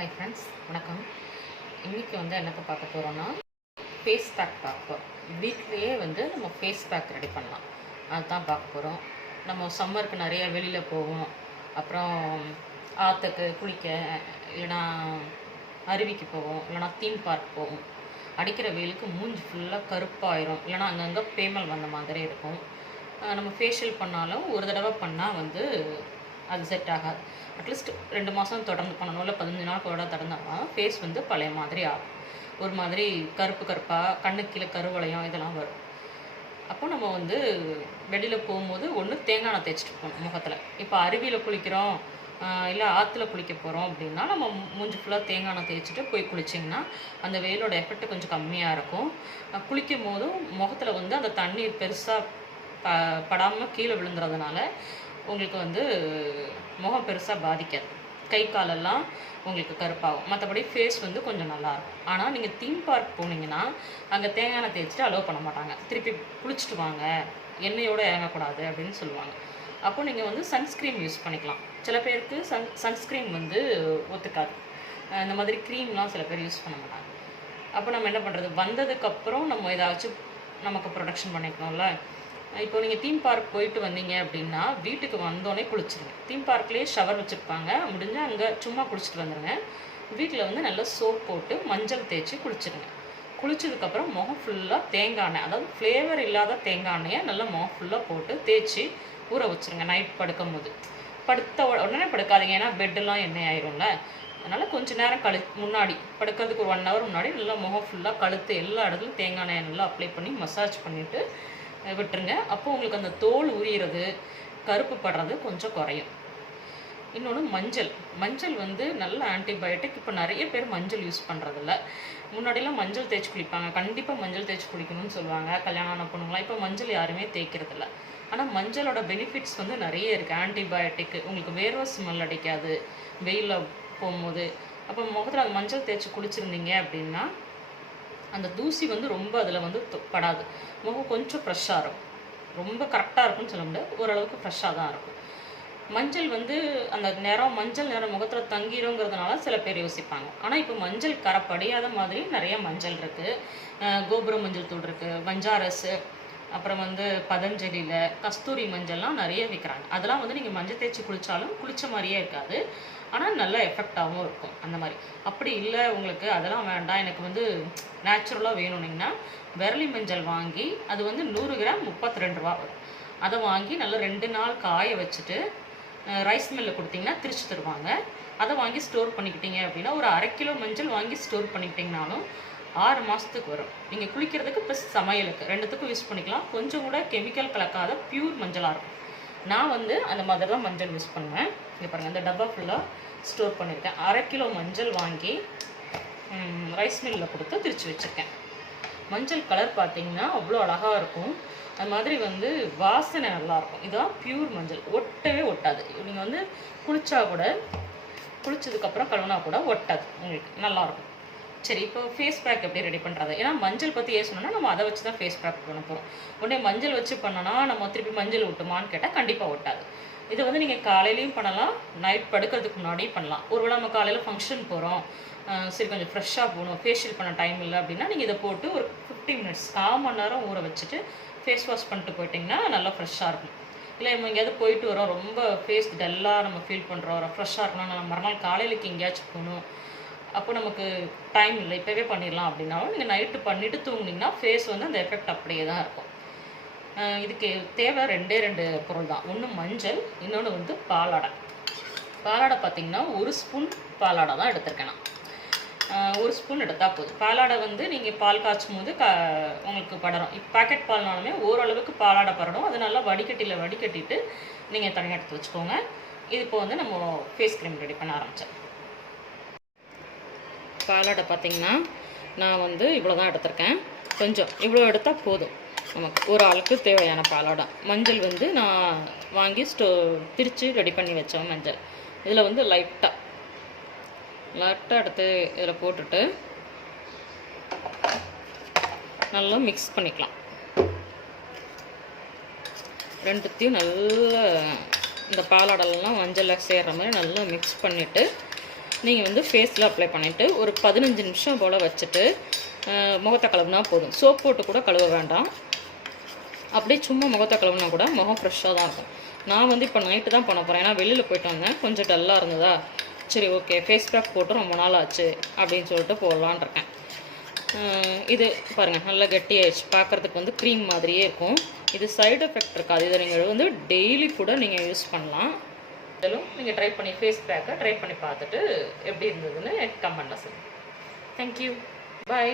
Hi friends, வணக்கம். இன்றைக்கி என்னத்தை பார்க்க போகிறோன்னா ஃபேஸ் பேக் பார்க்க போகிறோம். வீட்லேயே நம்ம ஃபேஸ் பேக் ரெடி பண்ணலாம், அதுதான் பார்க்க போகிறோம். நம்ம சம்மருக்கு நிறைய வெளியில் போவோம், அப்புறம் ஆற்றுக்கு குளிக்க, இல்லைனா அருவிக்கு போவோம், இல்லைனா தீம் பார்க் போவோம். அடிக்கிற வெயிலுக்கு மூஞ்சி ஃபுல்லாக கருப்பாயிரும், இல்லைனா அங்கங்கே பேமல் வந்த மாதிரி இருக்கும். நம்ம ஃபேஷியல் பண்ணாலும் ஒரு தடவை பண்ணால் அது செட் ஆகாது. அட்லீஸ்ட் 2 மாதம் தொடர்ந்து பண்ணணும், இல்லை 15 நாள் கூட தொடர்ந்தாலும் ஃபேஸ் பழைய மாதிரி ஆகும். ஒரு மாதிரி கருப்பாக கண்ணுக்கு கீழே கருவளையம் இதெல்லாம் வரும். அப்போ நம்ம வெளியில் போகும்போது ஒன்று தேங்காய் எண்ணெய் தேய்ச்சிட்டு போகணும் முகத்தில். இப்போ அருவியில் குளிக்கிறோம், இல்லை ஆற்றுல குளிக்க போகிறோம் அப்படின்னா நம்ம மூஞ்சி ஃபுல்லாக தேங்காய் எண்ணெய் தேய்ச்சிட்டு போய் குளிச்சிங்கன்னா அந்த வெயிலோட எஃபெக்ட் கொஞ்சம் கம்மியாக இருக்கும். குளிக்கும் போதும் முகத்தில் அந்த தண்ணீர் பெருசாக படாமல் கீழே விழுந்துறதுனால உங்களுக்கு முகம் பெருசாக பாதிக்காது. கை காலெல்லாம் உங்களுக்கு கருப்பாகும், மற்றபடி ஃபேஸ் கொஞ்சம் நல்லாயிருக்கும். ஆனால் நீங்கள் தீம் பார்க் போனீங்கன்னா அங்கே தேங்காய் எண்ணெய் தேய்ச்சிட்டு அலோவ் பண்ண மாட்டாங்க. திருப்பி குளிச்சுட்டு வாங்க, எண்ணெயோடு இறங்கக்கூடாது அப்படின்னு சொல்லுவாங்க. அப்போ நீங்கள் சன்ஸ்க்ரீம் யூஸ் பண்ணிக்கலாம். சில பேருக்கு சன்ஸ்க்ரீம் ஒத்துக்காது. இந்த மாதிரி க்ரீம்லாம் சில பேர் யூஸ் பண்ண மாட்டாங்க. அப்போ நம்ம என்ன பண்ணுறது, வந்ததுக்கப்புறம் நம்ம ஏதாச்சும் நமக்கு ப்ரொடெக்ஷன் பண்ணிக்கணும்ல. இப்போ நீங்கள் தீம் பார்க் போயிட்டு வந்தீங்க அப்படின்னா வீட்டுக்கு வந்தோடனே குளிச்சுருங்க. தீம் பார்க்லேயே ஷவர் வச்சுருப்பாங்க, முடிஞ்சால் அங்கே சும்மா குளிச்சுட்டு வந்துடுங்க. வீட்டில் நல்லா சோப் போட்டு மஞ்சள் தேய்ச்சி குளிச்சுடுங்க. குளிச்சதுக்கப்புறம் முகம் ஃபுல்லாக தேங்காய் எண்ணெய், அதாவது ஃப்ளேவர் இல்லாத தேங்காய் எண்ணெயை நல்லா முகம் ஃபுல்லாக போட்டு தேய்ச்சி ஊற வச்சுருங்க. நைட் படுக்கும் போது படுத்த உடனே படுக்காதீங்க, ஏன்னா பெட்டெல்லாம் எண்ணெய் ஆயிரும்ல. அதனால் கொஞ்சம் நேரம் முன்னாடி படுக்கிறதுக்கு ஒரு 1 ஹவர் முன்னாடி நல்லா முகம் ஃபுல்லாக கழுத்து எல்லா இடத்துலையும் தேங்காய் எண்ணெயை நல்லா அப்ளை பண்ணி மசாஜ் பண்ணிவிட்டு விட்டுருங்க. அப்போ உங்களுக்கு அந்த தோல் உரிகிறது, கருப்பு படுறது கொஞ்சம் குறையும். இன்னொன்று மஞ்சள் நல்ல ஆன்டிபயோட்டிக். இப்போ நிறைய பேர் மஞ்சள் யூஸ் பண்ணுறதில்ல. முன்னாடிலாம் மஞ்சள் தேய்ச்சி குளிப்பாங்க, கண்டிப்பாக மஞ்சள் தேய்ச்சி குளிக்கணும்னு சொல்லுவாங்க கல்யாணம் ஆன பொண்ணுங்களாம். இப்போ மஞ்சள் யாருமே தேய்க்கிறதில்ல. ஆனால் மஞ்சளோட பெனிஃபிட்ஸ் நிறைய இருக்குது. ஆன்டிபயோட்டிக், உங்களுக்கு வேர்வை ஸ்மெல் அடிக்காது வெயிலில் போகும்போது. அப்போ முகத்தில் அது மஞ்சள் தேய்ச்சி குளிச்சுருந்தீங்க அப்படின்னா அந்த தூசி ரொம்ப அதில் படாது. முகம் கொஞ்சம் ஃப்ரெஷ்ஷாக இருக்கும். ரொம்ப கரெக்டாக இருக்கும்னு சொல்ல முடியாது, ஓரளவுக்கு ஃப்ரெஷ்ஷாக தான் இருக்கும். மஞ்சள் அந்த மஞ்சள் நிறம் முகத்தில் தங்கிடுங்கிறதுனால சில பேர் யோசிப்பாங்க. ஆனால் இப்போ மஞ்சள் கரை படியாத மாதிரி நிறைய மஞ்சள் இருக்குது. கோபுர மஞ்சள் தூள் இருக்குது, வஞ்சாரஸு, அப்புறம் பதஞ்சலியில் கஸ்தூரி மஞ்சள்லாம் நிறைய விற்கிறாங்க. அதெல்லாம் நீங்கள் மஞ்சள் தேய்ச்சி குளித்தாலும் குளித்த மாதிரியே இருக்காது, ஆனால் நல்ல எஃபெக்டாகவும் இருக்கும். அந்த மாதிரி அப்படி இல்லை உங்களுக்கு அதெல்லாம் வேண்டாம், எனக்கு நேச்சுரலாக வேணும்னிங்கன்னா விரலி மஞ்சள் வாங்கி அது 100 கிராம் 32 ரூபா வரும். அதை வாங்கி நல்லா 2 நாள் காய வச்சுட்டு ரைஸ் மில்லில் கொடுத்தீங்கன்னா திரிச்சு தருவாங்க. அதை வாங்கி ஸ்டோர் பண்ணிக்கிட்டீங்க அப்படின்னா ஒரு 1/2 கிலோ மஞ்சள் வாங்கி ஸ்டோர் பண்ணிக்கிட்டிங்கனாலும் 6 மாதத்துக்கு வரும். நீங்கள் குளிக்கிறதுக்கு ப்ளஸ் சமையலுக்கு 2த்துக்கும் யூஸ் பண்ணிக்கலாம். கொஞ்சம் கூட கெமிக்கல் கலக்காத பியூர் மஞ்சளாக இருக்கும். நான் அந்த மாதிரி தான் மஞ்சள் யூஸ் பண்ணுவேன். இங்கே பாருங்கள், இந்த டப்பா ஃபுல்லாக ஸ்டோர் பண்ணியிருக்கேன். 1/2 கிலோ மஞ்சள் வாங்கி ரைஸ் மில்லில் கொடுத்து திரிச்சு வச்சுருக்கேன். மஞ்சள் கலர் பார்த்திங்கன்னா அவ்வளோ அழகாக இருக்கும். அது மாதிரி வாசனை நல்லாயிருக்கும். இதுதான் பியூர் மஞ்சள், ஒட்டவே ஒட்டாது. நீங்கள் குளித்தா கூட குளித்ததுக்கப்புறம் கழுவினா கூட ஒட்டாது, உங்களுக்கு நல்லாயிருக்கும். சரி, இப்போ ஃபேஸ் பேக் எப்படி ரெடி பண்ணுறது? ஏன்னா மஞ்சள் பற்றி சொன்னோன்னா நம்ம அதை வச்சு தான் ஃபேஸ் பேக் பண்ண போகிறோம். உடனே மஞ்சள் வச்சு பண்ணோன்னா நம்ம திருப்பி மஞ்சள் ஒட்டுமான்னு கேட்டால் கண்டிப்பாக ஒட்டாது. இது நீங்கள் காலையிலையும் பண்ணலாம், நைட் படுக்கிறதுக்கு முன்னாடியும் பண்ணலாம். ஒருவேளை நம்ம காலையில் ஃபங்க்ஷன் போகிறோம், சரி கொஞ்சம் ஃப்ரெஷ்ஷாக போகணும், ஃபேஷியல் பண்ண டைம் இல்லை அப்படின்னா நீங்கள் இதை போட்டு ஒரு 15 மினிட்ஸ் 1/4 மணி நேரம் ஊற வச்சுட்டு ஃபேஸ் வாஷ் பண்ணிட்டு போயிட்டிங்கன்னா நல்லா ஃப்ரெஷ்ஷாக இருக்கும். இல்லை நம்ம எங்கேயாவது போயிட்டு வரோம், ரொம்ப ஃபேஸ் டல்லாக நம்ம ஃபீல் பண்ணுறோம், ஃப்ரெஷ்ஷாக இருக்கணும், நம்ம மறுநாள் காலையிலுக்கு எங்கேயாச்சும் போகணும், அப்போ நமக்கு டைம் இல்லை இப்போவே பண்ணிடலாம் அப்படின்னாலும் நீங்கள் நைட்டு பண்ணிவிட்டு தூங்குனீங்கன்னா ஃபேஸ் அந்த எஃபெக்ட் அப்படியே தான் இருக்கும். இதுக்கு தேவை 2 பொருள் தான். ஒன்று மஞ்சள், இன்னொன்று பாலாடை. பாலாடை பார்த்திங்கன்னா 1 ஸ்பூன் பாலாடை தான் எடுத்துருக்கேன் நான். 1 ஸ்பூன் எடுத்தால் போதும். பாலாடை நீங்கள் பால் காய்ச்சும் போது உங்களுக்கு படரும். இப்போ பேக்கெட் பால்னாலுமே ஓரளவுக்கு பாலாடை படரும். அது நல்லா வடிகட்டிட்டு நீங்கள் தனியாக எடுத்து வச்சுக்கோங்க. இது இப்போ நம்ம ஃபேஸ் க்ரீம் ரெடி பண்ண ஆரம்பித்தேன். பாலாடை பார்த்திங்கன்னா நான் இவ்வளோ தான் எடுத்திருக்கேன். கொஞ்சம் இவ்வளோ எடுத்தால் போதும் நமக்கு, ஒரு ஆளுக்கு தேவையான பாலாடை. மஞ்சள் நான் வாங்கி திரித்து ரெடி பண்ணி வச்சேன் மஞ்சள். இதில் லைட்டாக எடுத்து இதில் போட்டுட்டு நல்லா மிக்ஸ் பண்ணிக்கலாம். 2த்தையும் நல்லா இந்த பாலாடெல்லாம் மஞ்சளில் சேர்கிற மாதிரி நல்லா மிக்ஸ் பண்ணிவிட்டு நீங்கள் வந்து ஃபேஸில் அப்ளை பண்ணிவிட்டு ஒரு 15 நிமிஷம் போல் வச்சுட்டு முகத்தை கழுவுனா போதும். சோப் போட்டு கூட கழுவ வேண்டாம். அப்படியே சும்மா முகத்தை கழுவுனா கூட முகம் ஃப்ரெஷ்ஷாக தான் இருக்கும். நான் வந்து இப்போ நைட்டு தான் பண்ண போகிறேன். ஏன்னா வெளியில் போயிட்டு வந்தேன், கொஞ்சம் டல்லாக இருந்ததா, சரி ஓகே ஃபேஸ் பேக் போட்டு ரொம்ப நாள் ஆச்சு அப்படின்னு சொல்லிட்டு போடலான் இருக்கேன். இது பாருங்கள் நல்லா கெட்டியாகிடுச்சு. பார்க்குறதுக்கு வந்து க்ரீம் மாதிரியே இருக்கும். இது சைடு எஃபெக்ட் இருக்காது. இதை நீங்கள் வந்து டெய்லி கூட நீங்கள் யூஸ் பண்ணலாம். இதிலும் நீங்கள் ட்ரை பண்ணி ஃபேஸ் பேக்கை ட்ரை பண்ணி பார்த்துட்டு எப்படி இருந்ததுன்னு கமெண்ட்டில் சொல்லுங்கள். தேங்க்யூ, பாய்.